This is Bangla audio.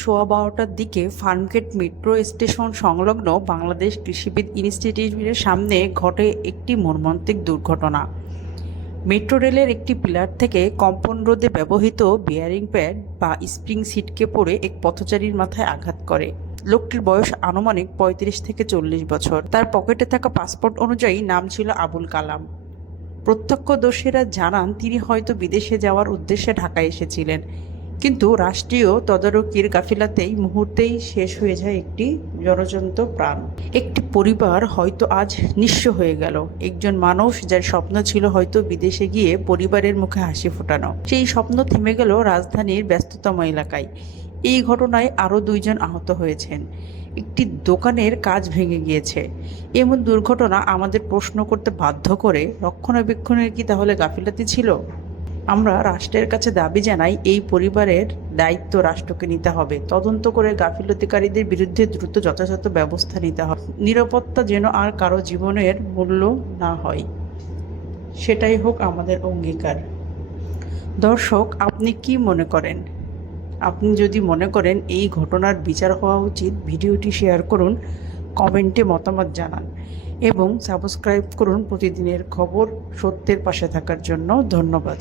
সোয়া 12টার দিকে ফার্মগেট মেট্রো স্টেশন সংলগ্ন বাংলাদেশ কৃষিবিদ ইনস্টিটিউটের সামনে ঘটে একটি মর্মান্তিক দুর্ঘটনা। মেট্রো রেলের একটি পিলার থেকে কম্পন রোধে ব্যবহৃত বিয়ারিং প্যাড বা স্প্রিং ছিটকে পড়ে এক পথচারীর মাথায় আঘাত করে। লোকটির বয়স আনুমানিক 35 থেকে 40 বছর। তার পকেটে থাকা পাসপোর্ট অনুযায়ী নাম ছিল আবুল কালাম। প্রত্যক্ষদর্শীরা জানান তিনি হয়তো বিদেশে যাওয়ার উদ্দেশ্যে ঢাকায় এসেছিলেন, কিন্তু রাষ্ট্রীয় তদারকির গাফিলতিতেই মুহূর্তেই শেষ হয়ে যায় একটি জলজন্ত প্রাণ। একটি পরিবার হয়তো আজ নিঃস্ব হয়ে গেল। একজন মানুষ যার স্বপ্ন ছিল হয়তো বিদেশে গিয়ে পরিবারের মুখে হাসি ফোটানো, সেই স্বপ্ন থেমে গেল রাজধানীর ব্যস্ততম এলাকায়। এই ঘটনায় আরও 2 জন আহত হয়েছেন। একটি দোকানের কাজ ভেঙে গিয়েছে। এমন দুর্ঘটনা আমাদের প্রশ্ন করতে বাধ্য করে, রক্ষণাবেক্ষণের কি তাহলে গাফিলতি ছিল? আমরা রাষ্ট্রের কাছে দাবি জানাই, এই পরিবারের দায়িত্ব রাষ্ট্রকে নিতে হবে। তদন্ত করে গাফিলতিকারীদের বিরুদ্ধে দ্রুত যথাযথ ব্যবস্থা নিতে হবে। নিরাপত্তা যেন আর কারো জীবনের মূল্য না হয়, সেটাই হোক আমাদের অঙ্গীকার। দর্শক, আপনি কি মনে করেন? আপনি যদি মনে করেন এই ঘটনার বিচার হওয়া উচিত, ভিডিওটি শেয়ার করুন, কমেন্টে মতামত জানান এবং সাবস্ক্রাইব করুন প্রতিদিনের খবর সত্যের পাশে থাকার জন্য। ধন্যবাদ।